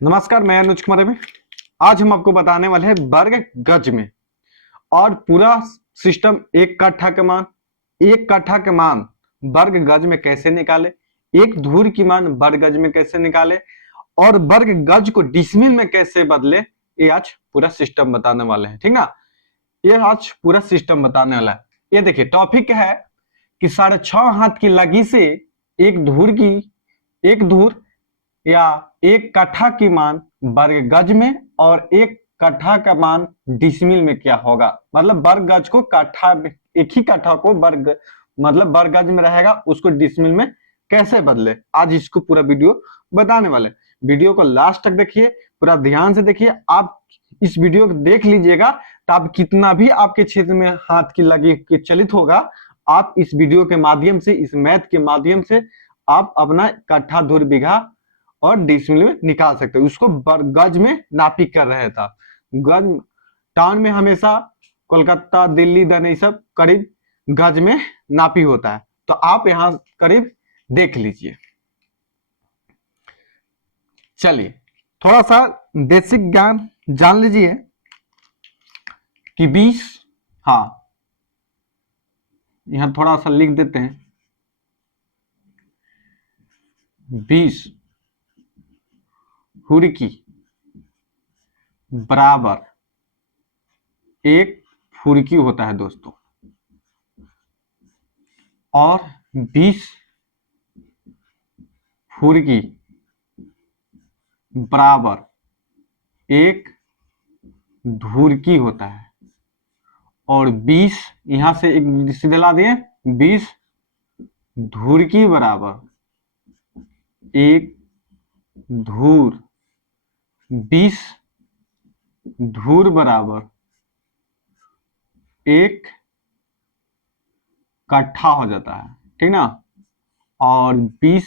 नमस्कार, मैं अनुज कुमार अभी। आज हम आपको बताने वाले हैं वर्ग गज में और पूरा सिस्टम एक कट्ठा के मान वर्ग गज में कैसे निकाले, एक धूर की मान वर्ग गज में कैसे निकाले और वर्ग गज को डिसमिल में कैसे बदले। ये आज पूरा सिस्टम बताने वाले हैं, ठीक ना। ये आज पूरा सिस्टम बताने वाला है। ये देखिए, टॉपिक है कि 6.5 हाथ की लगी से एक धूर या एक कट्ठा की मान वर्ग गज में और एक कट्ठा का मान डिसमिल में क्या होगा। मतलब वर्ग गज को कट्ठा में, एक ही कट्ठा को वर्ग मतलब वर्ग गज में रहेगा, उसको डिसमिल में कैसे बदले। आज इसको पूरा वीडियो बताने वाले। वीडियो को लास्ट तक देखिए, पूरा ध्यान से देखिए। आप इस वीडियो को देख लीजिएगा तो आप कितना भी आपके क्षेत्र में हाथ की लगी के चलित होगा, आप इस वीडियो के माध्यम से, इस मैथ के माध्यम से आप अपना कट्ठा धूर बीघा और डिसमिल में निकाल सकते हो। उसको गज में नापी कर रहे था। गज टाउन में हमेशा कोलकाता, दिल्ली, दन सब करीब गज में नापी होता है, तो आप यहां करीब देख लीजिए। चलिए थोड़ा सा बेसिक ज्ञान जान लीजिए कि 20, हाँ यहां थोड़ा सा लिख देते हैं, 20 हुरकी बराबर एक फुरकी होता है दोस्तों, और 20 फुरकी बराबर एक धुरकी होता है। और 20 यहां से एक सीधे ला दिए, 20 धुरकी बराबर एक धूर, 20 धूर बराबर एक कट्ठा हो जाता है, ठीक ना। और 20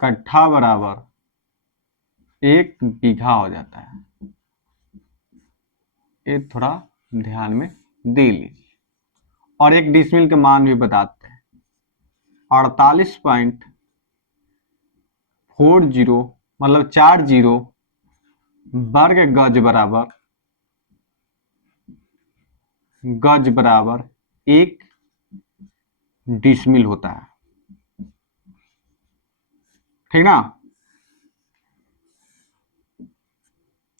कट्ठा बराबर एक बीघा हो जाता है। ये थोड़ा ध्यान में दे लीजिए। और एक डिसमिल के मान भी बताते हैं, 48.40 मतलब 40 वर्ग गज बराबर एक डिसमिल होता है, ठीक ना।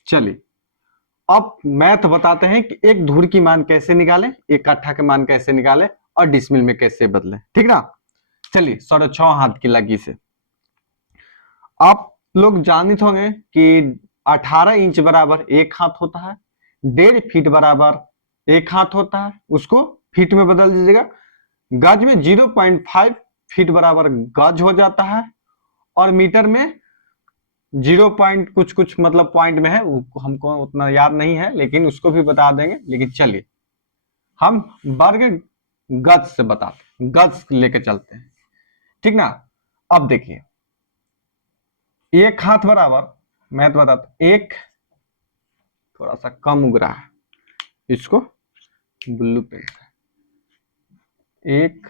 चलिए अब मैथ बताते हैं कि एक धूर की मान कैसे निकाले, एक कट्ठा के मान कैसे निकाले और डिसमिल में कैसे बदले, ठीक ना। चलिए 6.5 हाथ की लगी से आप लोग जानते होंगे कि 18 इंच बराबर एक हाथ होता है, 1.5 फीट बराबर एक हाथ होता है, उसको फीट में बदल दीजिएगा। गज में 0.5 फीट बराबर गज हो जाता है, और मीटर में 0 पॉइंट कुछ कुछ मतलब पॉइंट में है, हमको उतना याद नहीं है, लेकिन उसको भी बता देंगे। लेकिन चलिए हम वर्ग गज से बताते, गज लेके चलते हैं, ठीक ना। अब देखिए, एक हाथ बराबर, मैं तो बताता, एक थोड़ा सा कम उग रहा है, इसको ब्लू पेन, एक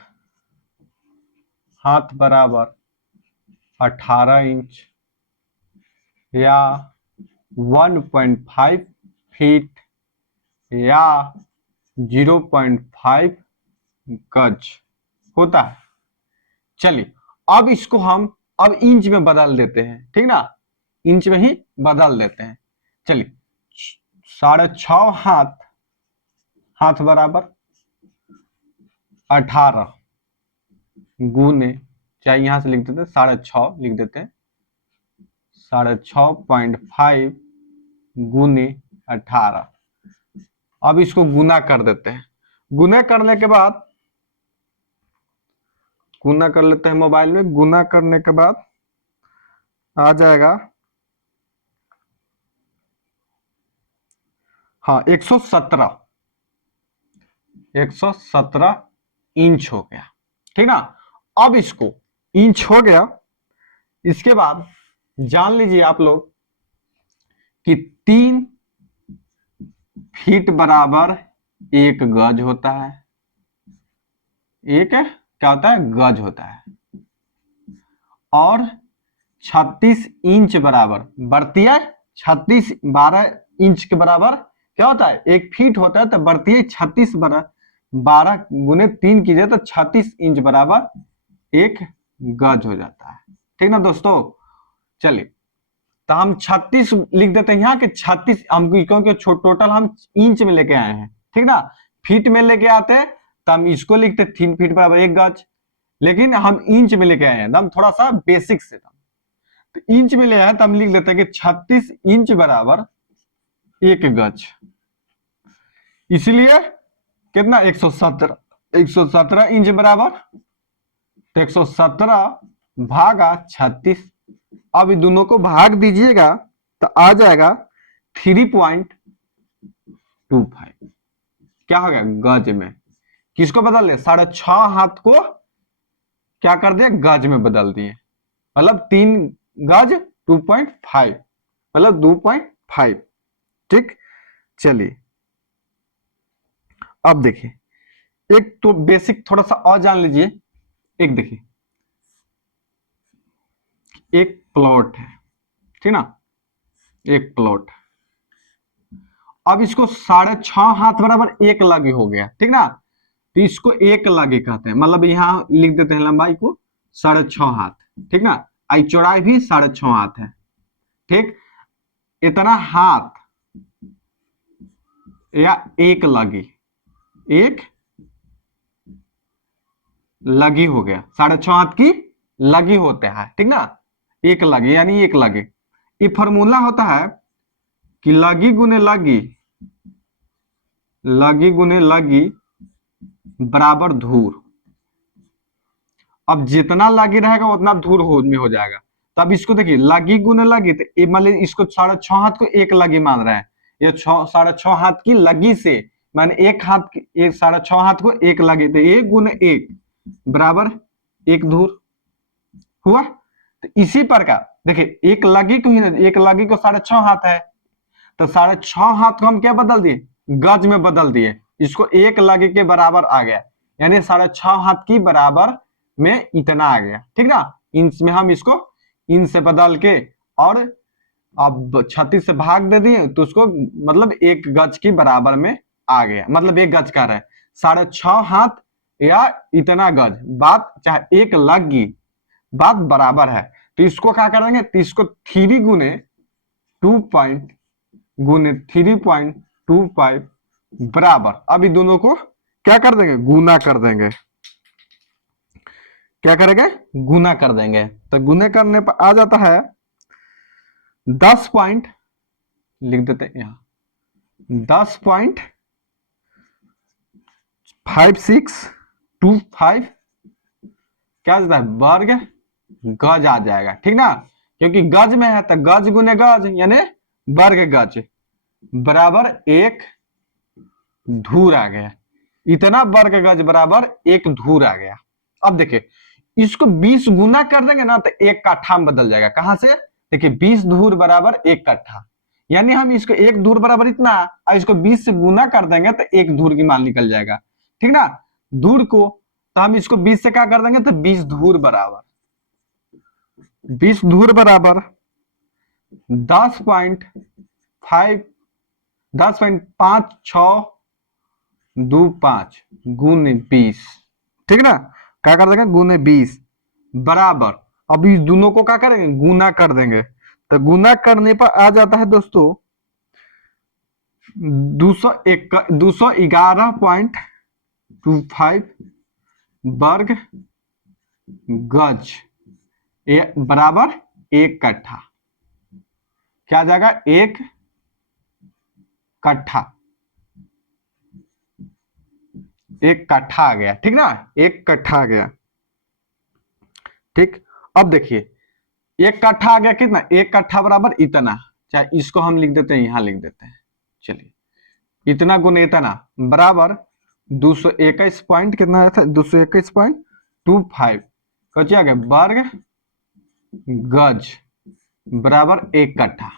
हाथ बराबर 18 इंच या 1.5 फीट या 0.5 गज होता है। चलिए अब इसको हम अब इंच में बदल देते हैं, ठीक ना, इंच में ही बदल देते हैं। चलिए 6.5 हाथ बराबर 18 गुने, चाहे यहां से लिख देते हैं 6.5 लिख देते हैं, 6.5 गुने 18। अब इसको गुना कर देते हैं। गुना करने के बाद, गुना कर लेते हैं मोबाइल में, गुना करने के बाद आ जाएगा, हाँ 117 इंच हो गया, ठीक ना। अब इसको इंच हो गया, इसके बाद जान लीजिए आप लोग कि 3 फीट बराबर एक गज होता है। एक क्या होता है, गज होता है। और 36 इंच बराबर बढ़ती है 36 12 इंच के बराबर क्या होता है 1 फीट होता है, तो बढ़ती है 36 12 गुने 3 कीजिए तो 36 इंच बराबर 1 गज हो जाता है। ठीक ना दोस्तों। चलिए तो हम 36 लिख देते हैं यहाँ के 36 हम क्योंकि टोटल हम इंच में लेके आए हैं, ठीक ना। फीट में लेके आते हैं तो हम इसको लिखते 3 फीट बराबर 1 गज, लेकिन हम इंच में लेके आए हैं, हम थोड़ा सा बेसिक से था, तो इंच में ले आए तो हम लिख देते हैं कि 36 इंच बराबर 1 गज, इसलिए कितना 117 इंच बराबर, तो 117 भागा 36, अब इन दोनों को भाग दीजिएगा तो आ जाएगा 3.25, क्या हो गया गज में। किसको बदल दे 6.5 हाथ को क्या कर दिया गज में बदल दिए, मतलब 3 गज 2.5 मतलब 2.5। ठीक, चलिए अब देखिए एक तो बेसिक थोड़ा सा और जान लीजिए। एक देखिए एक प्लॉट है, ठीक ना, एक प्लॉट, अब इसको 6.5 हाथ बराबर 1 लगी हो गया, ठीक ना, तो इसको 1 लगी कहते हैं, मतलब यहां लिख देते हैं लंबाई को 6.5 हाथ, ठीक ना, आई चौड़ाई भी 6.5 हाथ है। ठीक, इतना हाथ या 1 लगी हो गया, 6.5 हाथ की लगी होते हैं, ठीक ना, 1 लगी यानी 1 लगी। ये फॉर्मूला होता है कि लगी गुने लगी, लगी गुने लगी बराबर धूर। अब जितना लगी रहेगा उतना धूर में हो जाएगा। तब इसको देखिए लगी गुने लगी, तो मान लीजिए इसको 6.5 हाथ को 1 लगी मान रहे हैं, ये 6.5 हाथ की लगी से माने 1 हाथ की 6.5 हाथ को 1 लगी, तो 1 गुने 1 बराबर 1 धूर हुआ। तो इसी प्रकार देखिए एक लगी को ही ना, एक लगी को 6.5 हाथ है, तो 6.5 हाथ को हम क्या बदल दिए गज में बदल दिए, इसको 1 लगी के बराबर आ गया, यानी 6.5 हाथ की बराबर में इतना आ गया, ठीक ना। इंच में हम इसको इंच से बदल के और अब 36 से भाग दे दिए तो उसको मतलब 1 गज की बराबर में आ गया, मतलब 1 गज का रहे 6.5 हाथ या इतना गज, बात चाहे 1 लगी बात बराबर है। तो इसको क्या करेंगे, तो इसको 3 गुने 3.25 बराबर, अब इन दोनों को क्या कर देंगे गुना कर देंगे, क्या करेंगे गुना कर देंगे, तो गुने करने पर आ जाता है 10 पॉइंट, लिख देते हैं यहां 10.5625 क्या जाता है वर्ग गज आ जाएगा, ठीक ना, क्योंकि गज में है तो गज गुने गज यानी वर्ग गज बराबर 1 धूर आ गया, इतना वर्ग गज बराबर 1 धूर आ गया। अब देखिए इसको 20 गुना कर देंगे ना तो 1 कट्ठा में बदल जाएगा, कहां से देखिए 20 धूर बराबर 1 कट्ठा, यानी हम इसको 1 धूर बराबर इतना और इसको 20 से गुना कर देंगे तो 1 धूर की मान निकल जाएगा, ठीक ना। धूर को तो हम इसको 20 से क्या कर देंगे तो 20 धूर बराबर 10.5625 गुने 20, ठीक ना, क्या कर देंगे गुने 20 बराबर, अब इस दोनों को क्या करेंगे गुना कर देंगे, तो गुना करने पर आ जाता है दोस्तों 211.25 वर्ग गज बराबर 1 कट्ठा, क्या आ जाएगा 1 कट्ठा, 1 कट्ठा आ गया, ठीक ना, 1 कट्ठा आ गया। ठीक, अब देखिए 1 कट्ठा आ गया कितना 1 कट्ठा बराबर इतना, चाहे इसको हम लिख देते हैं यहां लिख देते हैं, चलिए इतना गुने इतना बराबर 221 पॉइंट कितना आया था 221.25 क्या आ गया वर्ग गज बराबर 1 कट्ठा।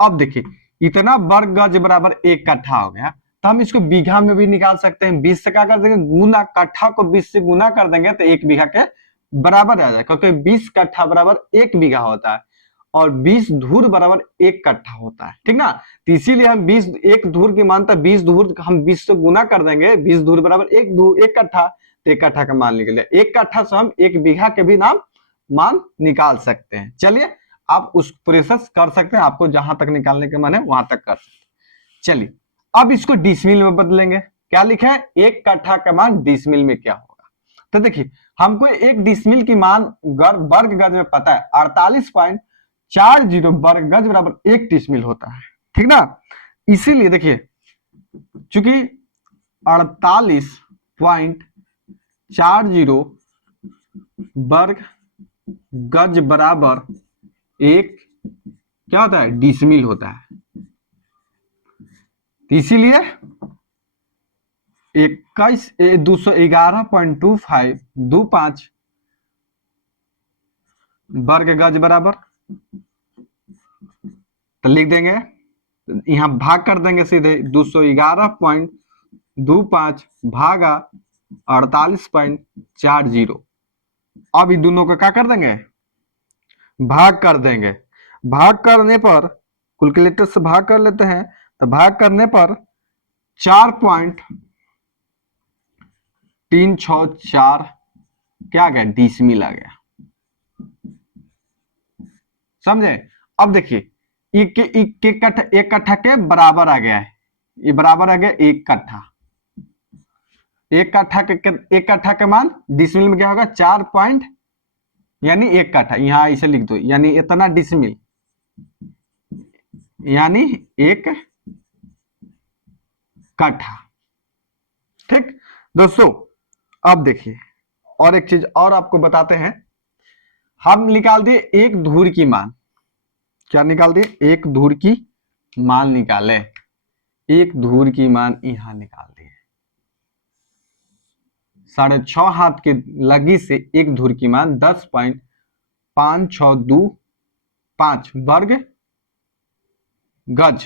अब देखिए इतना वर्ग गज बराबर 1 कट्ठा हो गया, तो हम इसको बीघा में भी निकाल सकते हैं, 20 से क्या कर देंगे गुना, कट्ठा को 20 से गुना कर देंगे तो 1 बीघा के बराबर आ जाए, क्योंकि 20 कट्ठा बराबर 1 बीघा होता है और 20 धूर बराबर 1 कट्ठा होता है, ठीक ना। तो इसीलिए हम 20, एक धूर की मान था 20 धूर, हम 20 से गुना कर देंगे, 20 धूर बराबर 1 धूर 1 कट्ठा, तो 1 कट्ठा का मान निकल गया। 1 कट्ठा से हम 1 बीघा के भी मान निकाल सकते हैं। चलिए आप उस प्रोसेस कर सकते हैं, आपको जहां तक निकालने का मन है वहां तक कर सकते हैं। चलिए अब इसको डिसमिल में बदलेंगे। क्या लिखा है? 1 कट्ठा का मान डिसमिल में क्या होगा। तो देखिए हमको 1 डिसमिल की मान वर्ग गज में पता है, 48.40 वर्ग गज बराबर 1 डिसमिल होता है, ठीक ना। इसीलिए देखिए चूंकि 48.40 वर्ग गज बराबर 1 क्या होता है? डिसमिल होता है। इसीलिए 211.25 वर्ग गज बराबर, तो लिख देंगे, यहां भाग कर देंगे सीधे, 211.25 भागा 48.40। अब इन दोनों को क्या कर देंगे? भाग कर देंगे। भाग करने पर कैलकुलेटर से भाग कर लेते हैं, तो भाग करने पर 4.364 क्या आ गया? डिसमिल आ गया। समझे? अब देखिए एक कट्ठा के बराबर आ गया है, ये बराबर आ गया 1 कट्ठा। 1 कट्ठा के मान डिसमिल में क्या होगा? 4 पॉइंट यानी 1 कट्ठा, यहां इसे लिख दो, यानी इतना डिसमिल यानी 1 कट्ठा। ठीक दोस्तों, अब देखिए और एक चीज और आपको बताते हैं। हम निकाल दिए 1 धूर की मान। क्या निकाल दिए? 1 धूर की मान निकाले। 1 धूर की मान यहां निकाल दिए। 6.5 हाथ की लगी से 1 धूर की मान 10.5625 वर्ग गज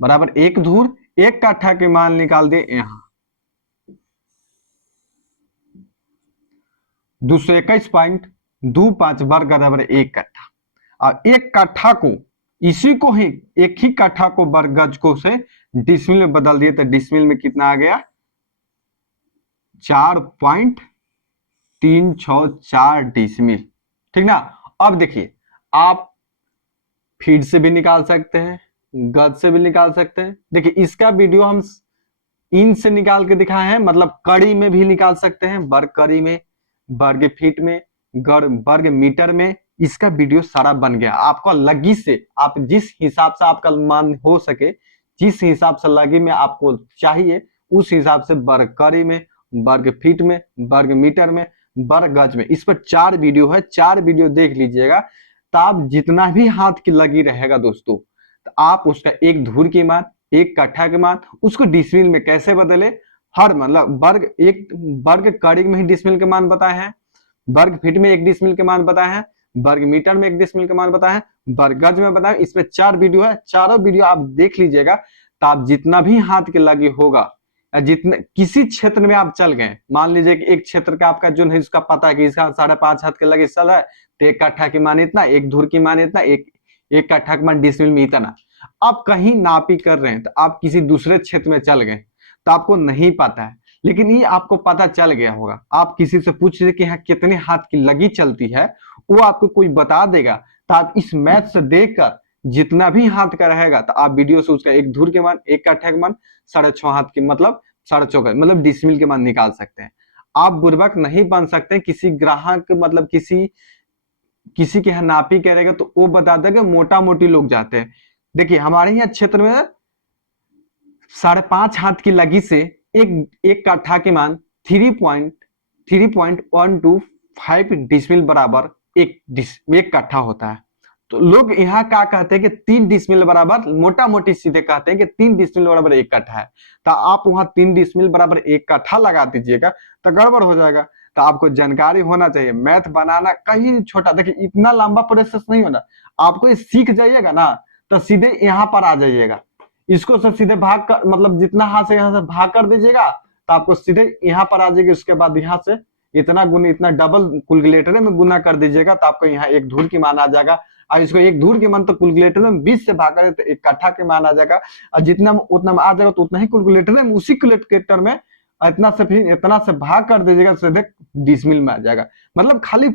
बराबर 1 धूर। 1 कट्ठा की मान निकाल दिए यहां 221.25 वर्ग बराबर 1 कट्ठा। और 1 कट्ठा को, इसी को ही, एक ही कट्ठा को वर्ग गज को से डिसमिल में बदल दिए, तो डिसमिल में कितना आ गया? 4.364 डिसमिल, ठीक ना। अब देखिए आप फीट से भी निकाल सकते हैं, गज से भी निकाल सकते हैं। देखिए इसका वीडियो हम इन से निकाल के दिखाए हैं, मतलब कड़ी में भी निकाल सकते हैं, वर्ग कड़ी में, वर्ग फीट में, वर्ग मीटर में। इसका वीडियो सारा बन गया। आपका लगी से, आप जिस हिसाब से आपका मान हो सके, जिस हिसाब से लगी में आपको चाहिए, उस हिसाब से वर्ग कड़ी में, वर्ग फीट में, वर्ग मीटर में, वर्ग गज में, इस पर 4 वीडियो है। 4 वीडियो देख लीजिएगा, तो आप जितना भी हाथ की लगी रहेगा दोस्तों, तो आप उसका 1 धूर की मान, 1 कट्ठा के मान, उसको डिसमिल में कैसे बदले, हर मतलब वर्ग कड़ी में ही डिसमिल के मान बताए हैं, वर्ग फीट में 1 डिसमिल के मान बताए हैं, वर्ग मीटर में 1 डिसमिल के मान बताए हैं, वर्ग गज में बताए। इसमें 4 वीडियो है, चारों वीडियो आप देख लीजिएगा, तो आप जितना भी हाथ के लगे होगा, जितने किसी क्षेत्र में आप चल गए, मान लीजिए कि एक क्षेत्र का आपका जो है इसका पता है कि इसका 5.5 हाथ के लगे चल रहा है, तो 1 कट्ठा की मान इतना, 1 धूर की मान इतना, 1 कट्ठा की मान डिसमिल में इतना। आप कहीं नापी कर रहे हैं, तो आप किसी दूसरे क्षेत्र में चल गए, तो आपको नहीं पता है, लेकिन ये आपको पता चल गया होगा। आप किसी से पूछ रहे कि यहाँ कितने हाथ की लगी चलती है, वो आपको कोई बता देगा, तो आप इस मैथ से देखकर जितना भी हाथ का रहेगा, तो आप वीडियो से उसका 1 धूर के मान, 1 कट्ठा के मान, 6.5 हाथ की मतलब 6.4 मतलब डिसमिल के मान निकाल सकते हैं। आप बुर्बक नहीं बन सकते। किसी ग्राहक मतलब किसी के यहाँ नापी करेगा तो वो बता देगा, मोटा मोटी लोग जाते हैं। देखिए हमारे यहाँ क्षेत्र में 5.5 हाथ की लगी से एक कट्ठा के मान 3.125 डिसमिल बराबर एक कट्ठा होता है। तो लोग यहाँ क्या कहते हैं कि 3 डिसमिल बराबर, मोटा मोटी सीधे कहते हैं कि 3 डिसमिल बराबर 1 कट्ठा है। तो आप वहां 3 डिसमिल बराबर 1 कट्ठा लगा दीजिएगा, तो गड़बड़ हो जाएगा। तो आपको जानकारी होना चाहिए। मैथ बनाना कहीं छोटा, देखिए इतना लंबा प्रोसेस नहीं होना। आपको ये सीख जाइएगा ना, तो सीधे यहाँ पर आ जाइएगा। इसको से सीधे भाग कर, मतलब जितना हाथ से यहाँ से भाग कर दीजिएगा, तो आपको सीधे यहाँ पर आ जाएगी। उसके बाद यहाँ से इतना गुना, इतना डबल कैलकुलेटर में गुना कर दीजिएगा तो आपको यहाँ एक धूर की मान आ जाएगा। और इसको एक धूर की मान तो कैलकुलेटर में 20 से भाग करें तो एक कट्ठा के मान आ जाएगा। और जितना उतना में आ जाएगा तो उतना ही कैलकुलेटर में, उसी कैलकुलेटर में इतना से फिर इतना से भाग कर दीजिएगा, सीधे डिसमिल में आ जाएगा। मतलब खाली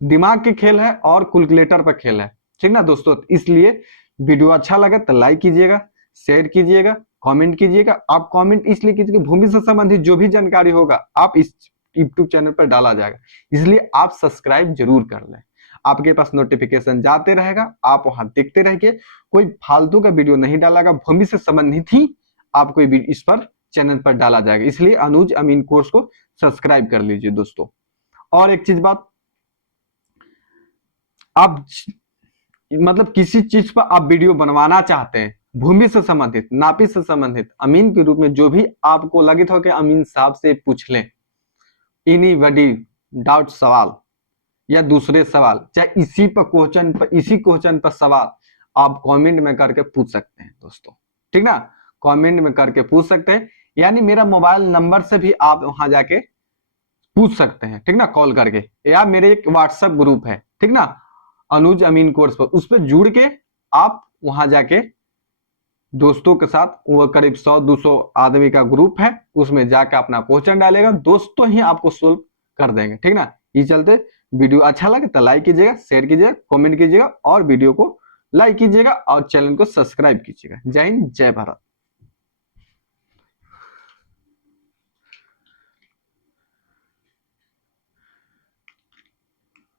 दिमाग के खेल है और कैलकुलेटर पर खेल है, ठीक ना दोस्तों। इसलिए वीडियो अच्छा लगे तो लाइक कीजिएगा, शेयर कीजिएगा, कमेंट कीजिएगा। आप कमेंट इसलिए कीजिएगा, भूमि से संबंधित जो भी जानकारी होगा आप इस यूट्यूब चैनल पर डाला जाएगा, इसलिए आप सब्सक्राइब जरूर कर लें। आपके पास नोटिफिकेशन जाते रहेगा, आप वहां देखते रहिए, कोई फालतू का वीडियो नहीं डालेगा, भूमि से संबंधित ही आपको इस पर चैनल पर डाला जाएगा। इसलिए अनुज अमीन कोर्स को सब्सक्राइब कर लीजिए दोस्तों। और एक चीज बात, आप मतलब किसी चीज पर आप वीडियो बनवाना चाहते हैं, भूमि से संबंधित, नापी से संबंधित, अमीन के रूप में जो भी आपको लगित हो कि अमीन साहब से पूछ लें, एनी बड़ी डाउट सवाल या दूसरे सवाल, चाहे इसी क्वेश्चन पर सवाल आप कमेंट में करके पूछ सकते हैं दोस्तों, ठीक ना। कमेंट में करके पूछ सकते हैं, यानी मेरा मोबाइल नंबर से भी आप वहां जाके पूछ सकते हैं, ठीक ना, कॉल करके। या मेरे एक व्हाट्सएप ग्रुप है, ठीक ना, अनुज अमीन कोर्स पर, उस पर जुड़ के आप वहां जाके दोस्तों के साथ, वो करीब 100-200 आदमी का ग्रुप है, उसमें जाके अपना क्वेश्चन डालेगा, दोस्तों ही आपको सोल्व कर देंगे, ठीक ना। ये चलते वीडियो अच्छा लगे तो लाइक कीजिएगा, शेयर कीजिएगा, कमेंट कीजिएगा और वीडियो को लाइक कीजिएगा और चैनल को सब्सक्राइब कीजिएगा। जय हिंद, जय भारत।